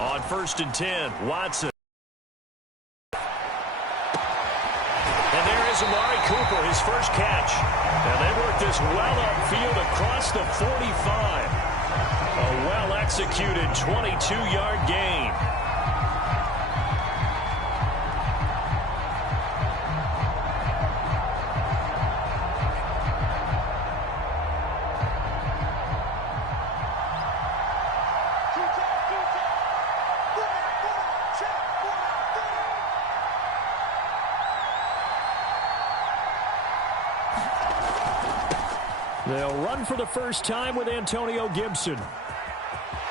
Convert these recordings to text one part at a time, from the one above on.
On 1st and 10, Watson. And there is Amari Cooper, his first catch. And they work this well upfield across the 45. A well-executed 22-yard gain. They'll run for the first time with Antonio Gibson.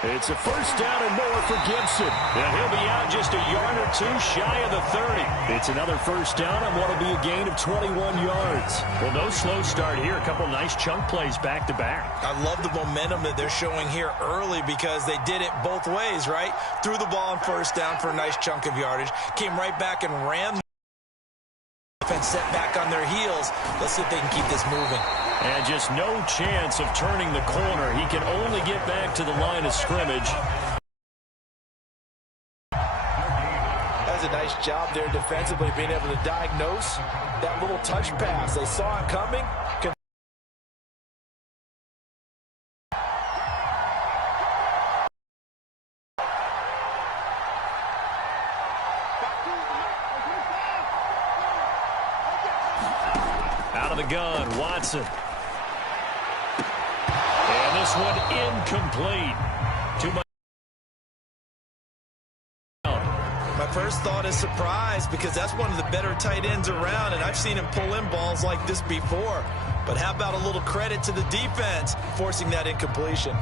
It's a first down and more for Gibson. And he'll be out just a yard or two shy of the 30. It's another first down on what will be a gain of 21 yards. Well, no slow start here. A couple nice chunk plays back-to-back. I love the momentum that they're showing here early because they did it both ways, right? Threw the ball on first down for a nice chunk of yardage. Came right back and ran the defense, set back on their heels. Let's see if they can keep this moving. And just no chance of turning the corner. He can only get back to the line of scrimmage. That's a nice job there defensively, being able to diagnose that little touch pass. They saw it coming. Out of the gun, Watson. And this one incomplete. Too much. My first thought is surprise because that's one of the better tight ends around, and I've seen him pull in balls like this before. But how about a little credit to the defense forcing that incompletion?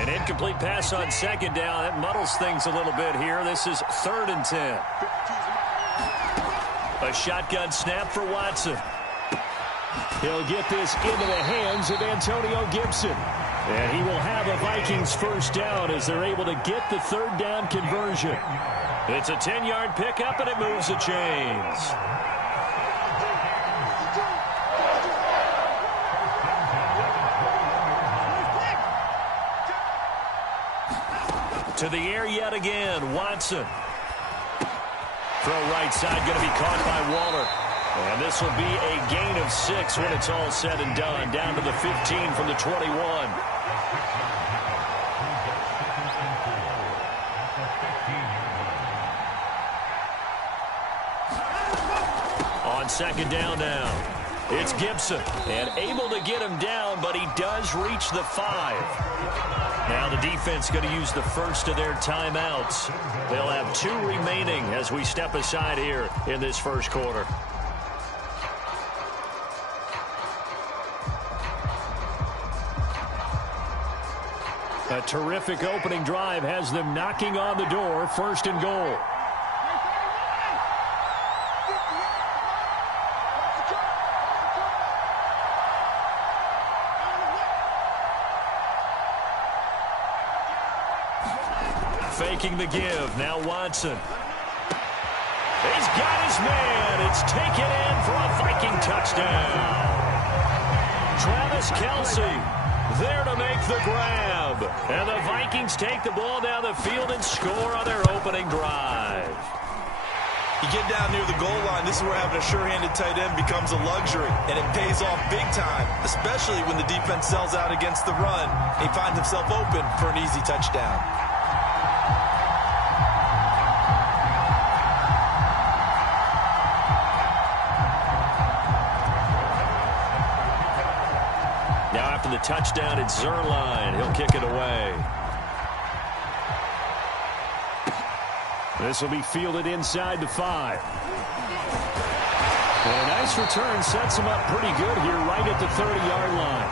An incomplete pass on second down. That muddles things a little bit here. This is 3rd and 10. A shotgun snap for Watson. He'll get this into the hands of Antonio Gibson. And he will have a Vikings first down as they're able to get the 3rd down conversion. It's a 10-yard pickup, and it moves the chains. To the air yet again, Watson. Throw right side, going to be caught by Waller. And this will be a gain of 6 when it's all said and done. Down to the 15 from the 21. On second down now, it's Gibson. And able to get him down, but he does reach the 5. Now the defense going to use the first of their timeouts. They'll have 2 remaining as we step aside here in this first quarter. A terrific opening drive has them knocking on the door. 1st and goal. Faking the give. Now Watson. He's got his man. It's taken in for a Viking touchdown. Travis Kelce there to make the grab. And the Vikings take the ball down the field and score on their opening drive. You get down near the goal line, this is where having a sure-handed tight end becomes a luxury, and it pays off big time, especially when the defense sells out against the run. He finds himself open for an easy touchdown. Now after the touchdown, it's Zerline. He'll kick it away. This will be fielded inside the 5. And a nice return sets him up pretty good here right at the 30-yard line.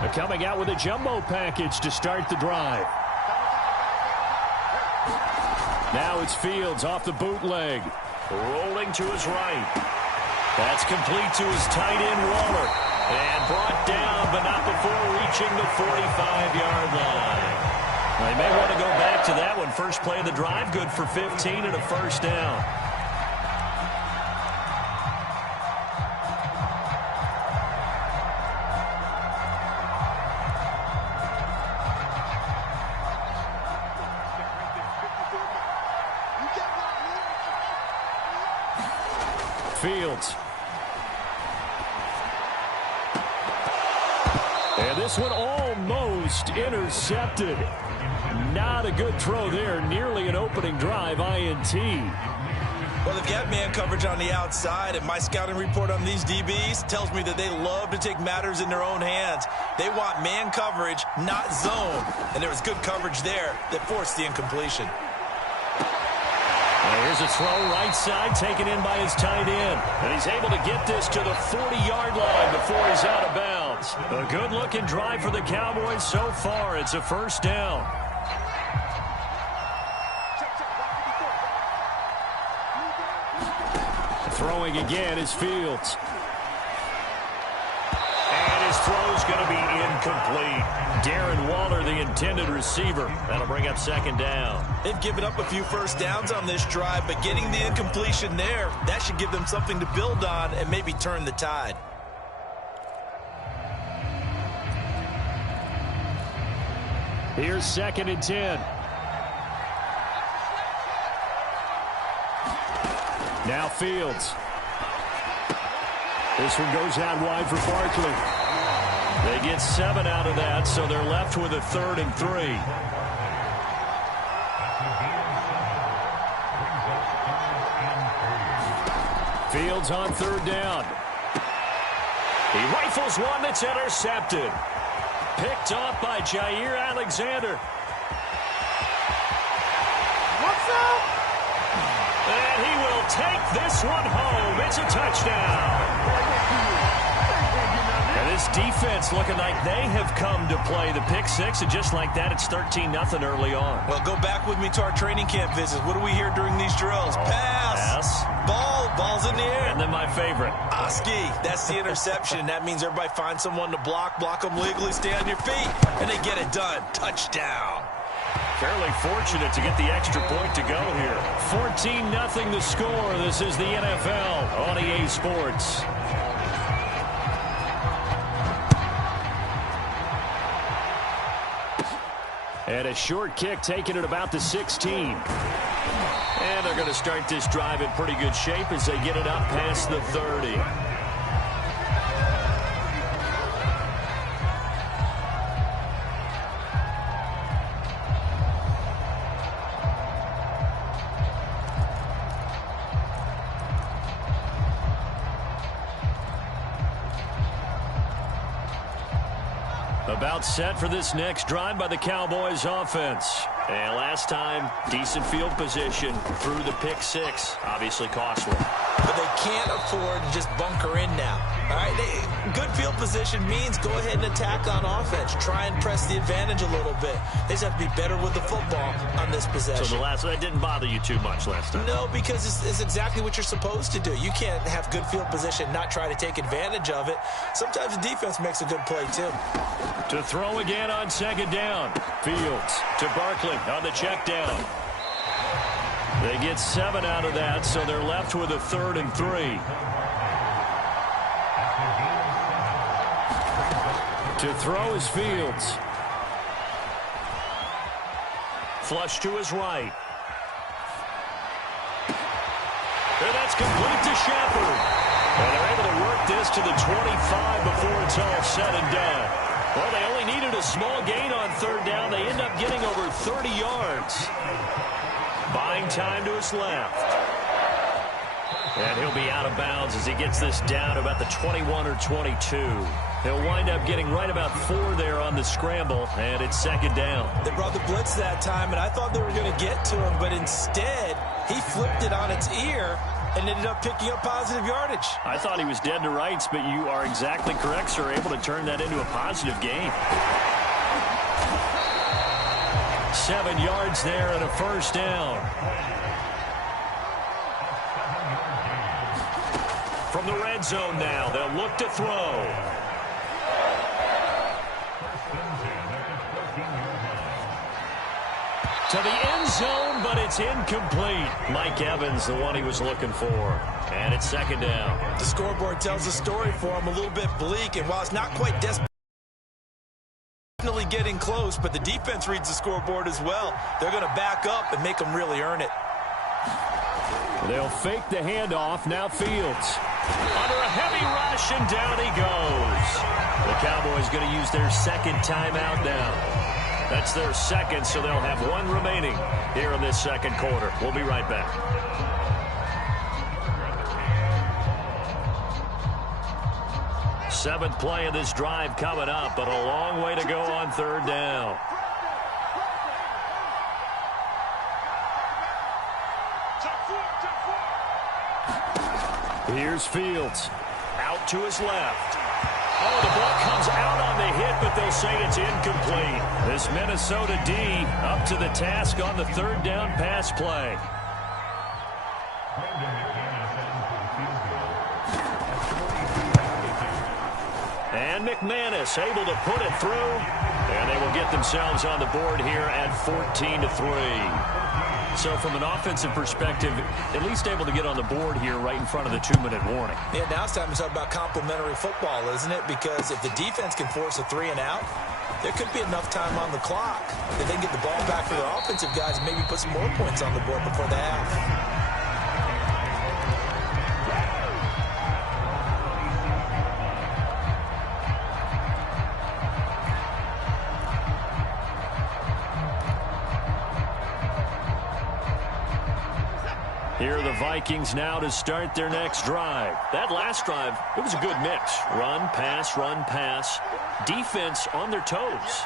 They're coming out with a jumbo package to start the drive. Now it's Fields off the bootleg. Rolling to his right. That's complete to his tight end, Waller. And brought down, but not before reaching the 45-yard line. They may want to go back to that one. First play of the drive, good for 15 and a first down. Fields. And this one almost intercepted. Not a good throw there. Nearly an opening drive INT. Well, they've got man coverage on the outside, and my scouting report on these DBs tells me that they love to take matters in their own hands. They want man coverage, not zone. And there was good coverage there that forced the incompletion. Here's a throw right side taken in by his tight end. And he's able to get this to the 40-yard line before he's out of bounds. A good-looking drive for the Cowboys so far. It's a first down. Throwing again is Fields. And his throw's going to be incomplete. Darren Waller, the intended receiver. That'll bring up second down. They've given up a few first downs on this drive, but getting the incompletion there, that should give them something to build on and maybe turn the tide. Here's 2nd and 10. Now Fields. This one goes out wide for Barkley. They get 7 out of that, so they're left with a 3rd and 3. Fields on 3rd down. He rifles one that's intercepted. Picked off by Jair Alexander. What's up? And he will take this one home. It's a touchdown. And this defense looking like they have come to play the pick six, and just like that, it's 13-0 early on. Well, go back with me to our training camp visits. What do we hear during these drills? Pass. Ball's in the air. And then my favorite. Oski, that's the interception. That means everybody finds someone to block them legally, stay on your feet, and they get it done. Touchdown. Fairly fortunate to get the extra point to go here. 14-0 the score. This is the NFL on EA Sports. And a short kick taken at about the 16. And they're going to start this drive in pretty good shape as they get it up past the 30. About set for this next drive by the Cowboys offense. And last time, decent field position through the pick six. Obviously costly. But they can't afford to just bunker in now. All right, good field position means go ahead and attack on offense. Try and press the advantage a little bit. They just have to be better with the football on this possession. So that didn't bother you too much last time? No, because it's exactly what you're supposed to do. You can't have good field position, not try to take advantage of it. Sometimes the defense makes a good play, too. To throw again on second down. Fields to Barkley on the check down. They get 7 out of that, so they're left with a 3rd and 3. To throw is Fields. Flush to his right. And that's complete to Shepard. And they're able to work this to the 25 before it's all said and done. Well, they only needed a small gain on 3rd down. They end up getting over 30 yards. Buying time to his left. And he'll be out of bounds as he gets this down about the 21 or 22. He'll wind up getting right about 4 there on the scramble, and it's 2nd down. They brought the blitz that time, and I thought they were going to get to him, but instead, he flipped it on its ear and ended up picking up positive yardage. I thought he was dead to rights, but you are exactly correct, sir. Able to turn that into a positive gain. 7 yards there and a first down. From the red zone now, they'll look to throw. to the end zone, but it's incomplete. Mike Evans, the one he was looking for. And it's second down. The scoreboard tells a story for him, a little bit bleak, and while it's not quite definitely getting close, but the defense reads the scoreboard as well. They're going to back up and make them really earn it. They'll fake the handoff. Now Fields. Under a heavy rush, and down he goes. The Cowboys going to use their second timeout now. That's their second, so they'll have one remaining here in this second quarter. We'll be right back. Seventh play of this drive coming up, but a long way to go on third down. Here's Fields. Out to his left. Oh, the ball comes out on the hit, but they'll say it's incomplete. This Minnesota D up to the task on the third down pass play. And McManus able to put it through. And they will get themselves on the board here at 14-3. So from an offensive perspective, at least able to get on the board here right in front of the 2-minute warning. Yeah, now it's time to talk about complementary football, isn't it? Because if the defense can force a 3 and out, there could be enough time on the clock that they can get the ball back for their offensive guys and maybe put some more points on the board before the half. Here are the Vikings now to start their next drive. That last drive, it was a good mix. Run, pass, defense on their toes.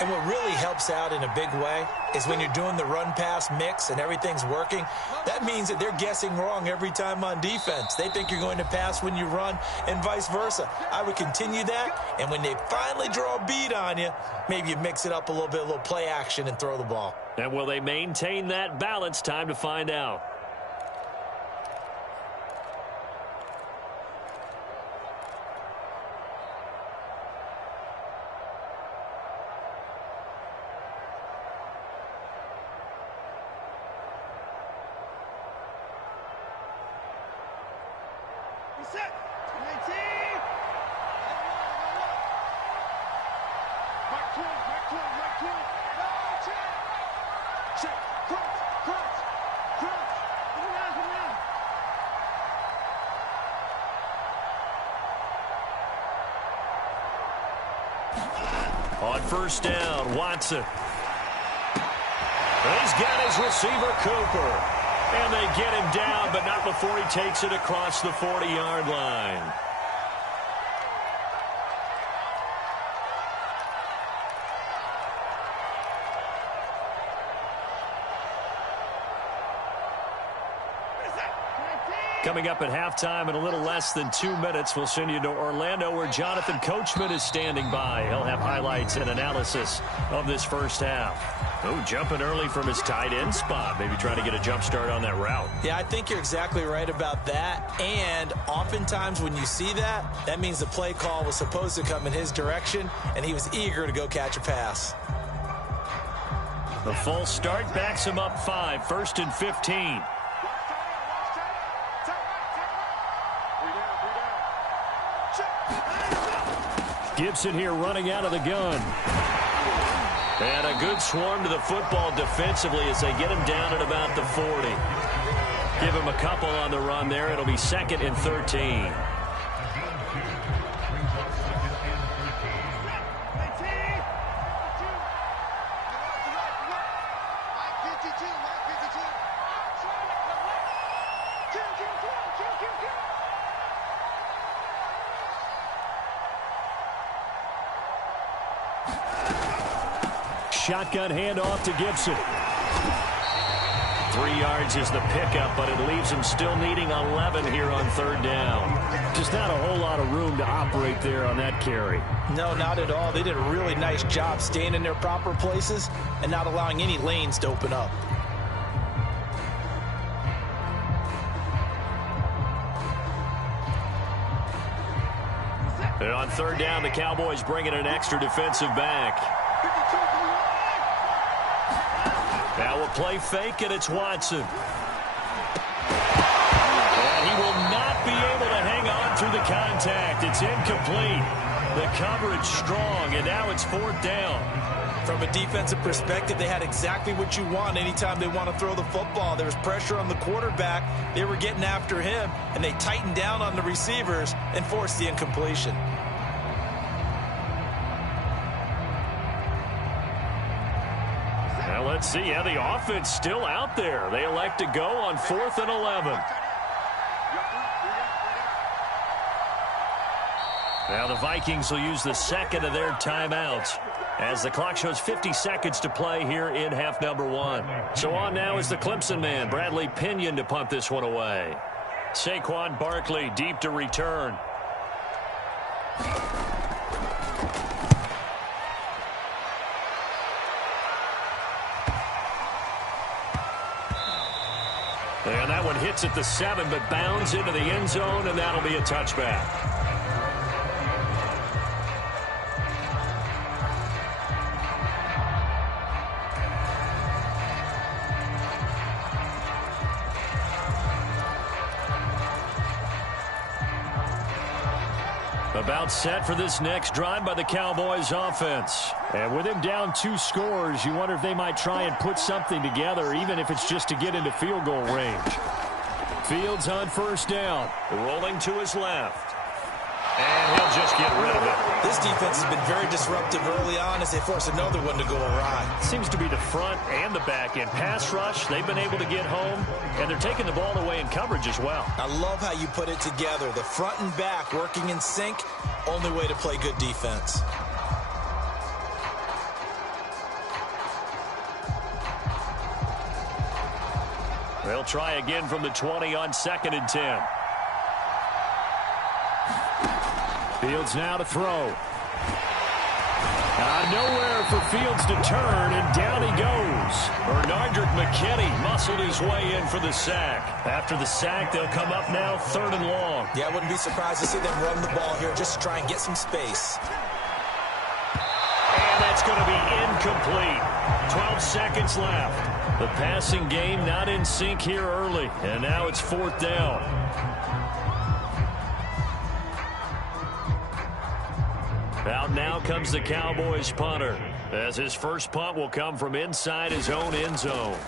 And what really helps out in a big way is when you're doing the run-pass mix and everything's working, that means that they're guessing wrong every time on defense. They think you're going to pass when you run and vice versa. I would continue that, and when they finally draw a beat on you, maybe you mix it up a little bit, a little play action and throw the ball. And will they maintain that balance? Time to find out. On first down, Watson. He's got his receiver, Cooper. And they get him down, but not before he takes it across the 40-yard line. Coming up at halftime in a little less than 2 minutes, we'll send you to Orlando where Jonathan Coachman is standing by. He'll have highlights and analysis of this first half. Oh, jumping early from his tight end spot. Maybe trying to get a jump start on that route. Yeah, I think you're exactly right about that. And oftentimes when you see that, that means the play call was supposed to come in his direction, and he was eager to go catch a pass. The full start backs him up 5, 1st and 15. Gibson here running out of the gun. And a good swarm to the football defensively as they get him down at about the 40. Give him a couple on the run there. It'll be 2nd and 13. Shotgun handoff to Gibson. 3 yards is the pickup, but it leaves him still needing 11 here on third down. Just not a whole lot of room to operate there on that carry. No, not at all. They did a really nice job staying in their proper places and not allowing any lanes to open up. And on third down, the Cowboys bringing an extra defensive back. Now a play fake, and it's Watson. And he will not be able to hang on through the contact. It's incomplete. The coverage strong, and now it's 4th down. From a defensive perspective, they had exactly what you want anytime they want to throw the football. There was pressure on the quarterback. They were getting after him, and they tightened down on the receivers and forced the incompletion. Now let's see how the offense still out there. They elect to go on 4th and 11. Now the Vikings will use the second of their timeouts as the clock shows 50 seconds to play here in half number 1. So on now is the Clemson man, Bradley Pinion, to punt this one away. Saquon Barkley deep to return. And that one hits at the 7, but bounds into the end zone, and that'll be a touchback. About set for this next drive by the Cowboys offense. And with him down 2 scores, you wonder if they might try and put something together, even if it's just to get into field goal range. Fields on 1st down, rolling to his left. And he'll just get rid of it. This defense has been very disruptive early on as they force another one to go awry. Seems to be the front and the back end. Pass rush, they've been able to get home, and they're taking the ball away in coverage as well. I love how you put it together. The front and back working in sync, only way to play good defense. They'll try again from the 20 on 2nd and 10. Fields now to throw. Nowhere for Fields to turn, and down he goes. Bernardrick McKinney muscled his way in for the sack. After the sack, they'll come up now 3rd and long. Yeah, I wouldn't be surprised to see them run the ball here just to try and get some space. And that's going to be incomplete. 12 seconds left. The passing game not in sync here early, and now it's 4th down. Out now comes the Cowboys punter, as his first punt will come from inside his own end zone.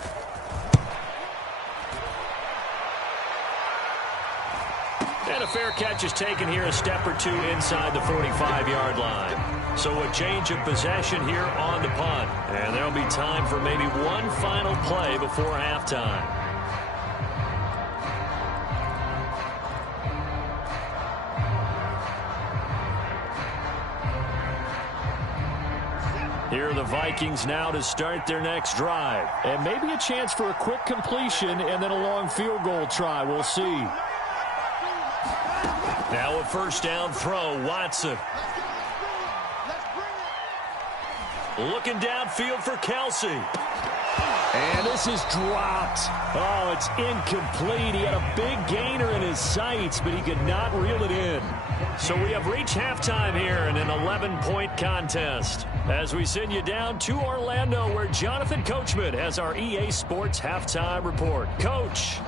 And a fair catch is taken here a step or 2 inside the 45-yard line. So a change of possession here on the punt. And there'll be time for maybe one final play before halftime. Here are the Vikings now to start their next drive. And maybe a chance for a quick completion and then a long field goal try. We'll see. Now a 1st down throw, Watson. Looking downfield for Kelsey. And this is dropped. Oh, it's incomplete. He had a big gainer in his sights, but he could not reel it in. So we have reached halftime here in an 11-point contest as we send you down to Orlando, where Jonathan Coachman has our EA Sports halftime report. Coach.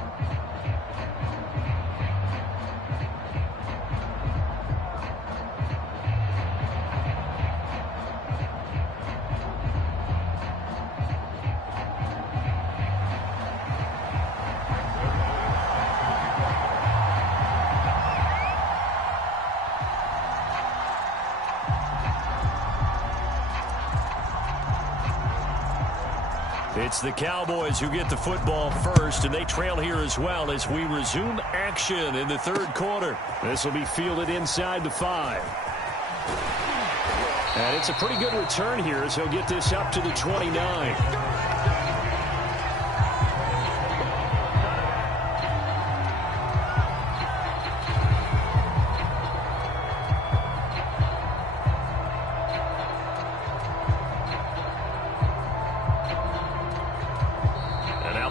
It's the Cowboys who get the football first, and they trail here as well as we resume action in the 3rd quarter. This will be fielded inside the 5. And it's a pretty good return here as he'll get this up to the 29.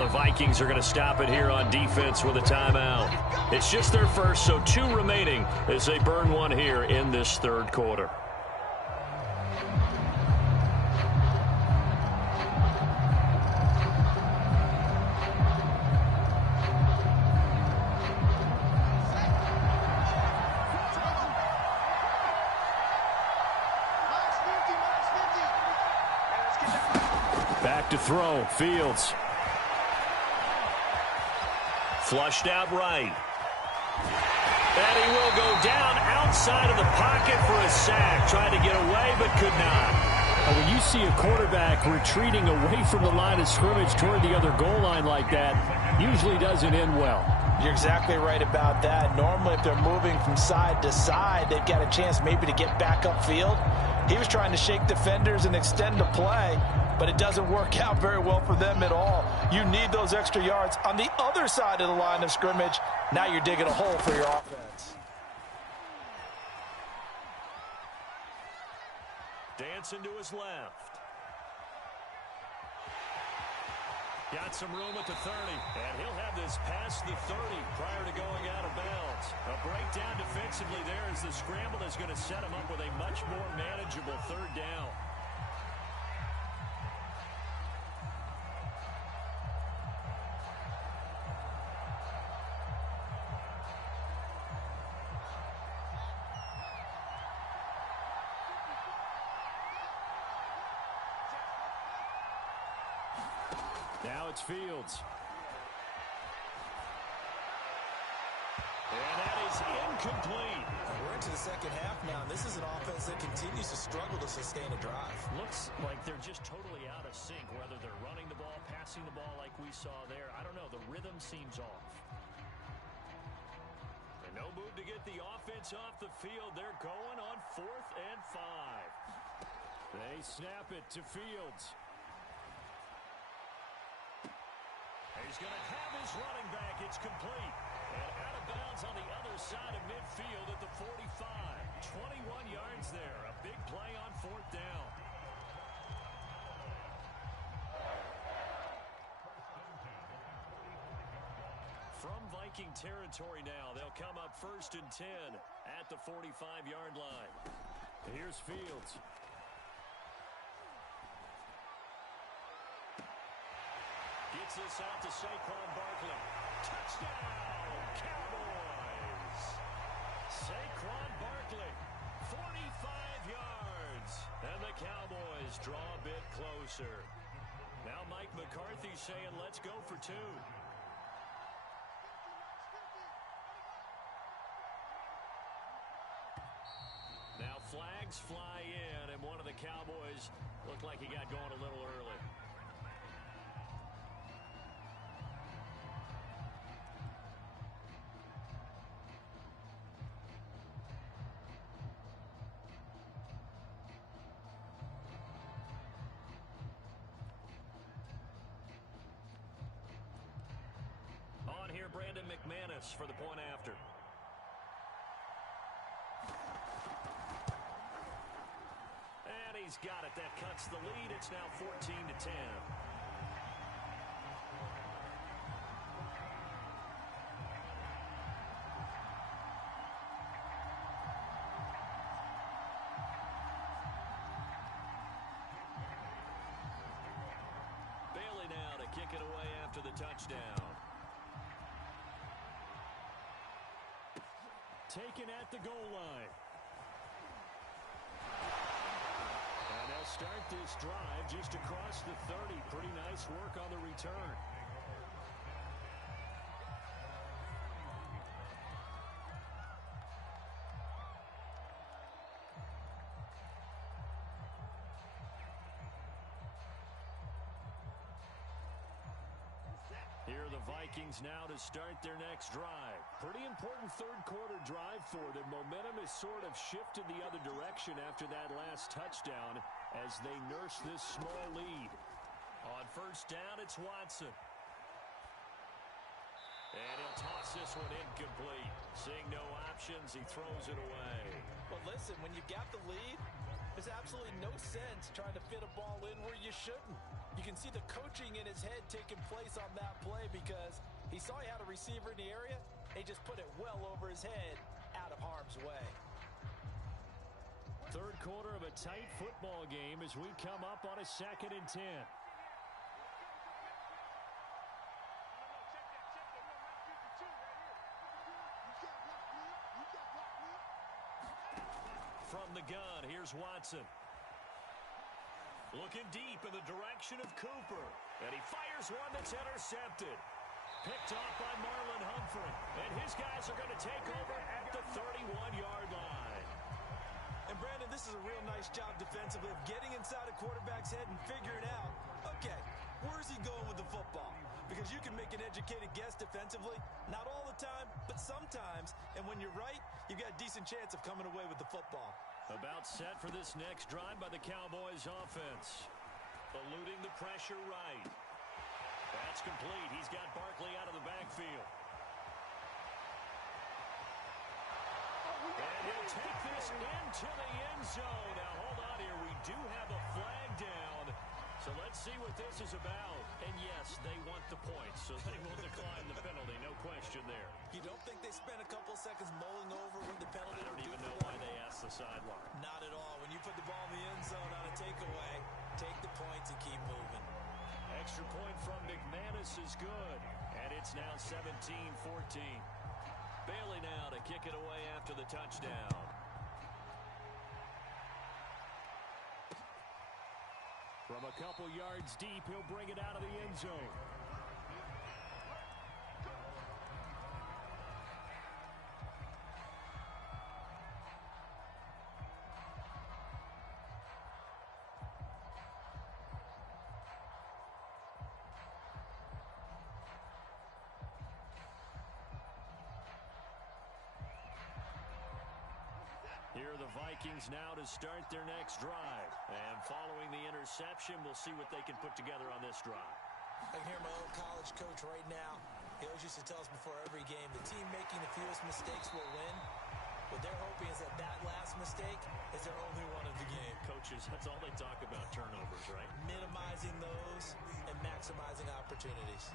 Vikings are going to stop it here on defense with a timeout. It's just their first, so 2 remaining as they burn one here in this 3rd quarter. Back to throw. Fields. Flushed out right. And he will go down outside of the pocket for a sack. Tried to get away, but could not. When you see a quarterback retreating away from the line of scrimmage toward the other goal line like that, usually doesn't end well. You're exactly right about that. Normally, if they're moving from side to side, they've got a chance maybe to get back upfield. He was trying to shake defenders and extend the play, but it doesn't work out very well for them at all. You need those extra yards on the other side of the line of scrimmage. Now you're digging a hole for your offense. Dancing to his left. Got some room at the 30, and he'll have this past the 30 prior to going out of bounds. A breakdown defensively there as the scramble is going to set him up with a much more manageable third down. Now it's Fields. And that is incomplete. We're into the second half now, and this is an offense that continues to struggle to sustain a drive. Looks like they're just totally out of sync, whether they're running the ball, passing the ball like we saw there. I don't know. The rhythm seems off. And no move to get the offense off the field. They're going on 4th and 5. They snap it to Fields. He's going to have his running back. It's complete. And out of bounds on the other side of midfield at the 45. 21 yards there. A big play on 4th down. From Viking territory now, they'll come up 1st and 10 at the 45-yard line. Here's Fields. Gets this out to Saquon Barkley. Touchdown, Cowboys! Saquon Barkley, 45 yards. And the Cowboys draw a bit closer. Now Mike McCarthy saying, let's go for 2. Now flags fly in, and one of the Cowboys looked like he got going a little early. Brandon McManus for the point after. And he's got it. That cuts the lead. It's now 14-10. Bailey now to kick it away after the touchdown. Taken at the goal line. And they'll start this drive just across the 30. Pretty nice work on the return. Here are the Vikings now to start their next drive. Pretty important third quarter drive for them. Momentum has sort of shifted the other direction after that last touchdown as they nurse this small lead. On 1st down, it's Watson. And he'll toss this one incomplete. Seeing no options, he throws it away. Well, listen, when you got the lead, there's absolutely no sense trying to fit a ball in where you shouldn't. You can see the coaching in his head taking place on that play because he saw he had a receiver in the area and he just put it well over his head out of harm's way. Third quarter of a tight football game as we come up on a 2nd and 10. From the gun, here's Watson. Looking deep in the direction of Cooper. And he fires one that's intercepted. Picked off by Marlon Humphrey. And his guys are going to take over at the 31-yard line. And, Brandon, this is a real nice job defensively of getting inside a quarterback's head and figuring out, okay, where's he going with the football? Because you can make an educated guess defensively. Not all the time, but sometimes. And when you're right, you've got a decent chance of coming away with the football. About set for this next drive by the Cowboys offense. Eluding the pressure right. That's complete. He's got Barkley out of the backfield. And he'll take this into the end zone. Now, hold on here. We do have a flag down. So let's see what this is about. And, yes, they want the points, so they will decline the penalty. No question there. You don't think they spent a couple seconds mulling over what the penalty I don't even know why they asked the sideline. Not at all. When you put the ball in the end zone on a takeaway, take the points and keep moving. Extra point from McManus is good. And it's now 17-14. Bailey now to kick it away after the touchdown. From a couple yards deep, he'll bring it out of the end zone. Here are the Vikings now to start their next drive. And following the interception, we'll see what they can put together on this drive. I can hear my old college coach right now. He always used to tell us before every game, the team making the fewest mistakes will win. What they're hoping is that that last mistake is their only one of the game. Coaches, that's all they talk about, turnovers, right? Minimizing those and maximizing opportunities.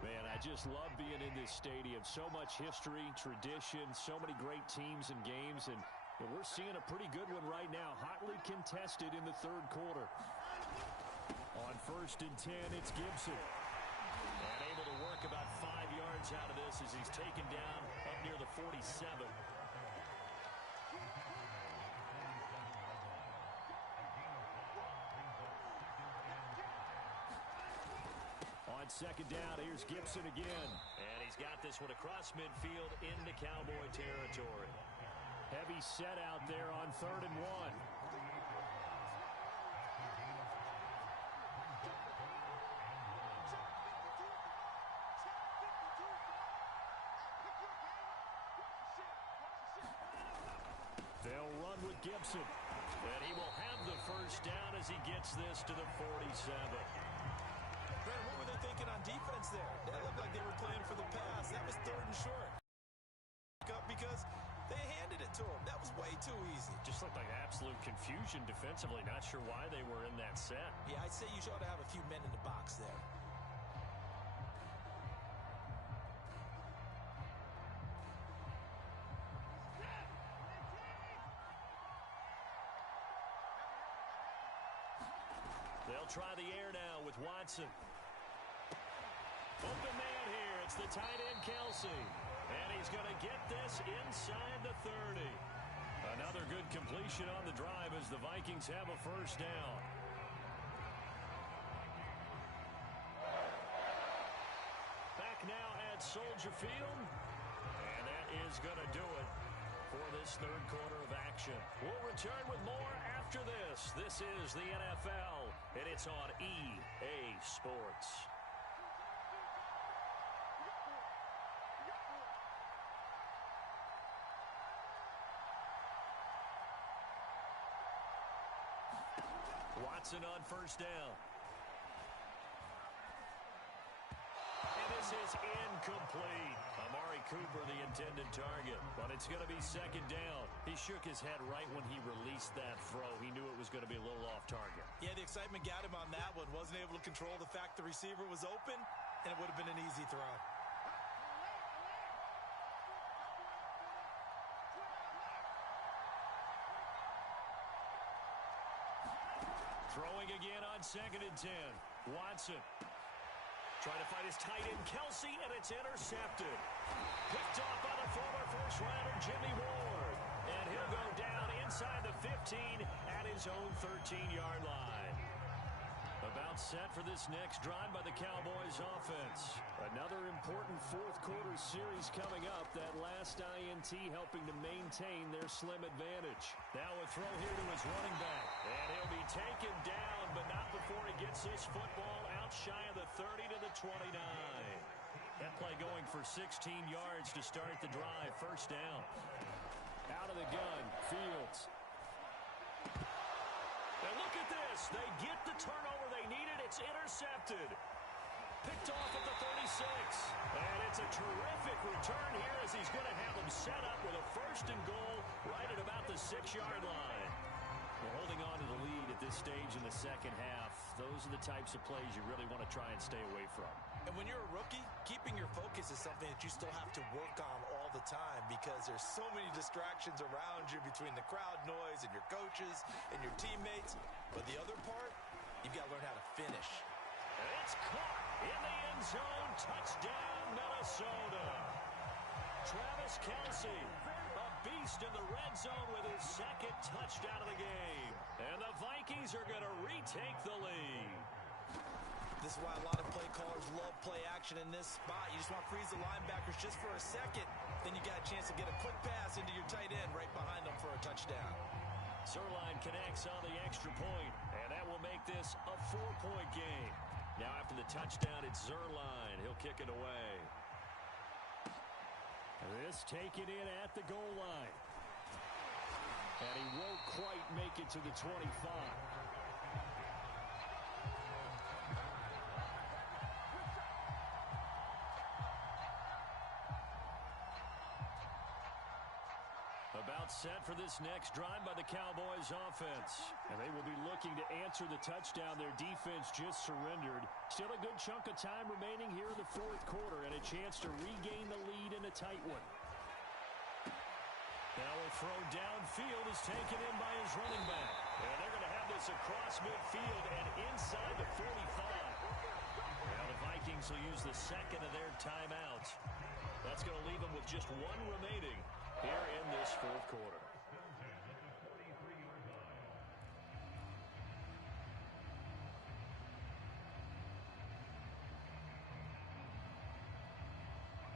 Man, I just love being in this stadium. So much history, tradition, so many great teams and games, and we're seeing a pretty good one right now. Hotly contested in the third quarter. On 1st and 10, it's Gibson. And able to work about 5 yards out of this as he's taken down up near the 47. On 2nd down, here's Gibson again. And he's got this one across midfield into Cowboy territory. Heavy set out there on 3rd and 1. They'll run with Gibson. And he will have the first down as he gets this to the 47. Brad, what were they thinking on defense there? That looked like they were playing for the pass. That was 3rd and short. Because they handed it to him. That was way too easy. Just looked like absolute confusion defensively. Not sure why they were in that set. Yeah, I'd say you ought to have a few men in the box there. They'll try the air now with Watson. Open man here. It's the tight end, Kelsey. And he's going to get this inside the 30. Another good completion on the drive as the Vikings have a first down. Back now at Soldier Field. And that is going to do it for this third quarter of action. We'll return with more after this. This is the NFL, and it's on EA Sports. Watson on 1st down. And this is incomplete. Amari Cooper, the intended target. But it's going to be 2nd down. He shook his head right when he released that throw. He knew it was going to be a little off target. Yeah, the excitement got him on that one. Wasn't able to control the fact the receiver was open, and it would have been an easy throw. Throwing again on 2nd and 10. Watson. Trying to find his tight end, Kelsey, and it's intercepted. Picked off by the former first-rounder, Jimmy Ward. And he'll go down inside the 15 at his own 13-yard line. About set for this next drive by the Cowboys offense. Another important fourth-quarter series coming up. That last INT helping to maintain their slim advantage. Now a throw here to his running back. And he'll be taken down, but not before he gets this football out shy of the 30 to the 29. That play going for 16 yards to start the drive. First down. Out of the gun, Fields. And look at this. They get the turnover they needed. It's intercepted. Picked off at the 36. And it's a terrific return here as he's going to have them set up with a first and goal right at about the 6-yard line. Well, holding on to the lead at this stage in the second half, those are the types of plays you really want to try and stay away from. And when you're a rookie, keeping your focus is something that you still have to work on all the time because there's so many distractions around you between the crowd noise and your coaches and your teammates. But the other part, you've got to learn how to finish. And it's caught in the end zone. Touchdown, Minnesota. Travis Kelsey, a beast in the red zone with his second touchdown of the game. And the Vikings are going to retake the lead. This is why a lot of play callers love play action in this spot. You just want to freeze the linebackers just for a second. Then you got a chance to get a quick pass into your tight end right behind them for a touchdown. Zerline connects on the extra point, and that will make this a 4-point game. Now after the touchdown, it's Zerline. He'll kick it away. This taken in at the goal line. And he won't quite make it to the 25. About set for this next drive by the Cowboys offense. And they will be looking to answer the touchdown their defense just surrendered. Still a good chunk of time remaining here in the fourth quarter and a chance to regain the lead in a tight one. Now a throw downfield is taken in by his running back. And they're going to have this across midfield and inside the 45. Now the Vikings will use the second of their timeouts. That's going to leave them with just one remaining here in this fourth quarter.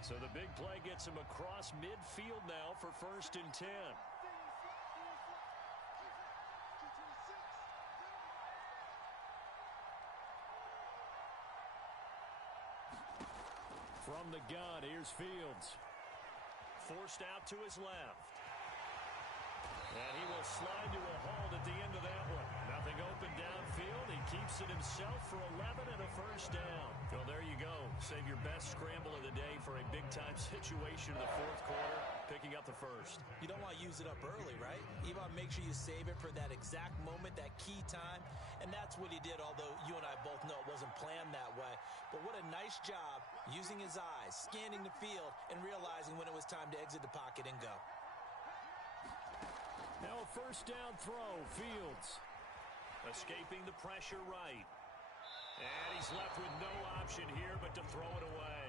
So the big play gets him across midfield now for 1st and 10. From the gun, here's Fields. Forced out to his left. And he will slide to a halt at the end of that one. Nothing open downfield. He keeps it himself for 11 and a first down. Well, there you go. Save your best scramble of the day for a big-time situation in the fourth quarter, picking up the first. You don't want to use it up early, right? You want to make sure you save it for that exact moment, that key time. And that's what he did, although you and I both know it wasn't planned that way. But what a nice job using his eyes, scanning the field, and realizing when it was time to exit the pocket and go. Now a first down throw, Fields. Escaping the pressure right. And he's left with no option here but to throw it away.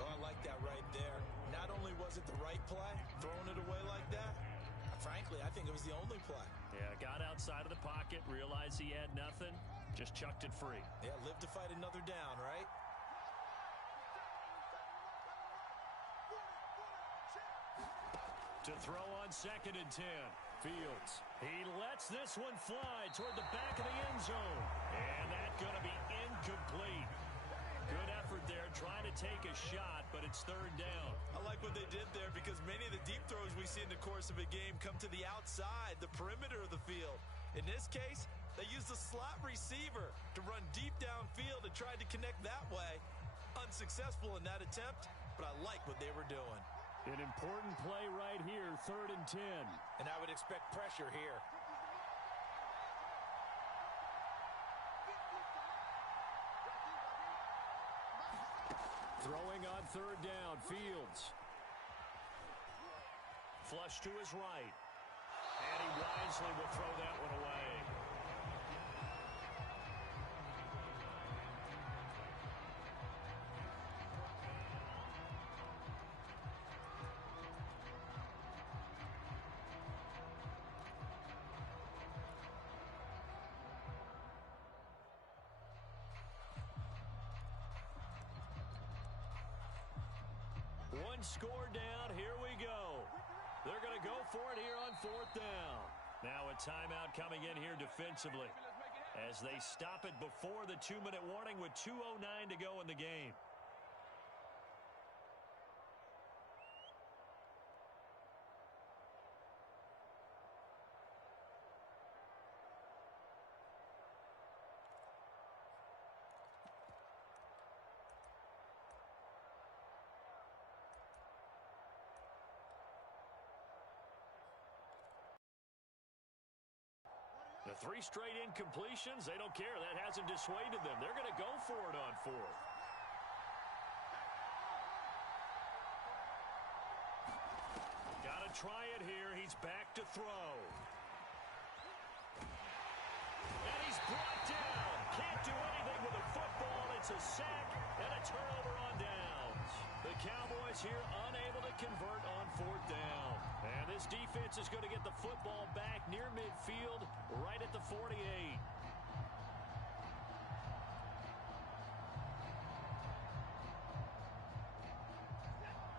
Oh, I like that right there. Not only was it the right play, throwing it away like that, frankly, I think it was the only play. Yeah, got outside of the pocket, realized he had nothing, just chucked it free. Yeah, live to fight another down, right? To throw on 2nd and 10. Fields. He lets this one fly toward the back of the end zone. And that's going to be incomplete. Good effort there, trying to take a shot, but it's 3rd down. I like what they did there because many of the deep throws we see in the course of a game come to the outside, the perimeter of the field. In this case, they used the slot receiver to run deep downfield and tried to connect that way. Unsuccessful in that attempt, but I like what they were doing. An important play right here, 3rd and 10. And I would expect pressure here. Throwing on 3rd down, Fields. Flush to his right. And he wisely will throw that one away. one score down. Here we go. They're going to go for it here on 4th down. Now a timeout coming in here defensively as they stop it before the 2-minute warning with 2:09 to go in the game. The 3 straight incompletions, they don't care. That hasn't dissuaded them. They're going to go for it on 4th. Got to try it here. He's back to throw. And he's brought down. Can't do anything with a football. It's a sack and a turnover on downs. The Cowboys here unable to convert on 4th down. And this defense is going to get the football back near midfield, right at the 48.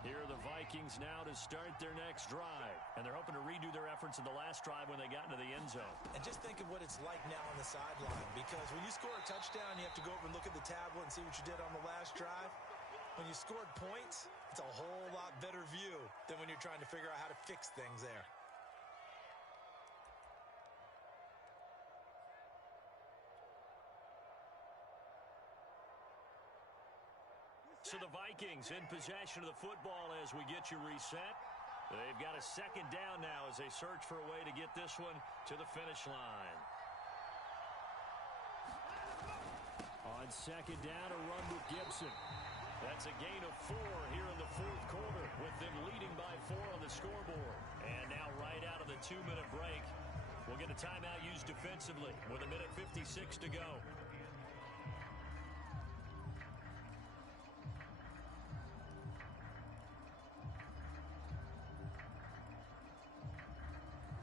Here are the Vikings now to start their next drive. And they're hoping to redo their efforts in the last drive when they got into the end zone. And just think of what it's like now on the sideline. Because when you score a touchdown, you have to go over and look at the tablet and see what you did on the last drive. When you scored points, it's a whole lot better view than when you're trying to figure out how to fix things there. So the Vikings in possession of the football as we get you reset. They've got a 2nd down now as they search for a way to get this one to the finish line. On 2nd down, a run with Gibson. That's a gain of 4 here in the 4th quarter with them leading by 4 on the scoreboard. And now right out of the 2-minute break, we'll get a timeout used defensively with 1:56 to go.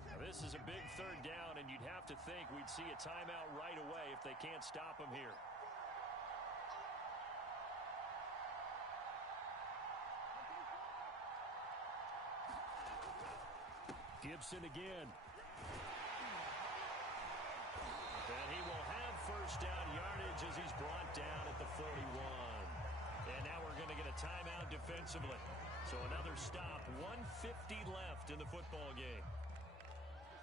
Now this is a big 3rd down, and you'd have to think we'd see a timeout right away if they can't stop them here. Gibson again. And he will have 1st down yardage as he's brought down at the 41. And now we're going to get a timeout defensively. So another stop. 1:50 left in the football game.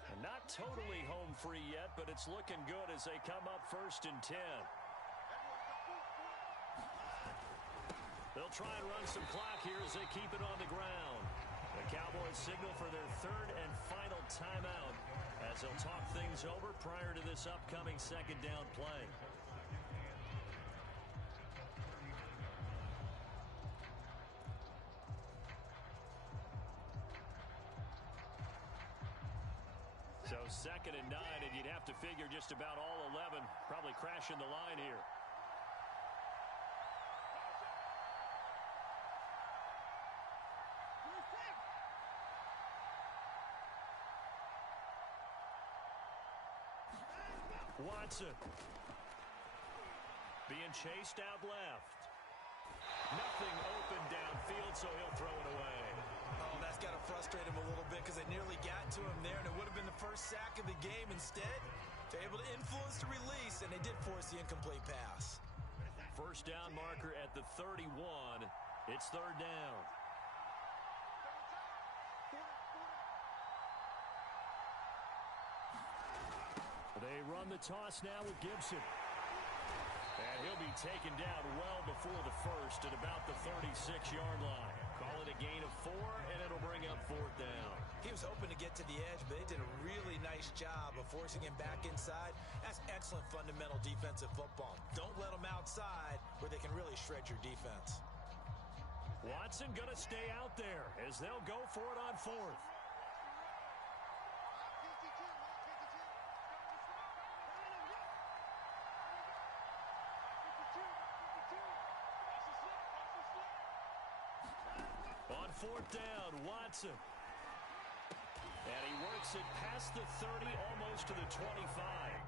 And not totally home free yet, but it's looking good as they come up 1st and 10. They'll try and run some clock here as they keep it on the ground. The Cowboys signal for their 3rd and final timeout as they'll talk things over prior to this upcoming 2nd down play. So 2nd and 9, and you'd have to figure just about all 11 probably crashing the line here. Watson being chased out left. Nothing open downfield, so he'll throw it away. Oh, that's got to frustrate him a little bit because they nearly got to him there, and it would have been the first sack of the game. Instead, they're able to influence the release, and they did force the incomplete pass. 1st down marker at the 31. It's 3rd down. They run the toss now with Gibson. And he'll be taken down well before the 1st at about the 36-yard line. Call it a gain of 4, and it'll bring up 4th down. He was hoping to get to the edge, but they did a really nice job of forcing him back inside. That's excellent fundamental defensive football. Don't let them outside where they can really shred your defense. Watson going to stay out there as they'll go for it on 4th. On 4th down, Watson. And he works it past the 30, almost to the 25.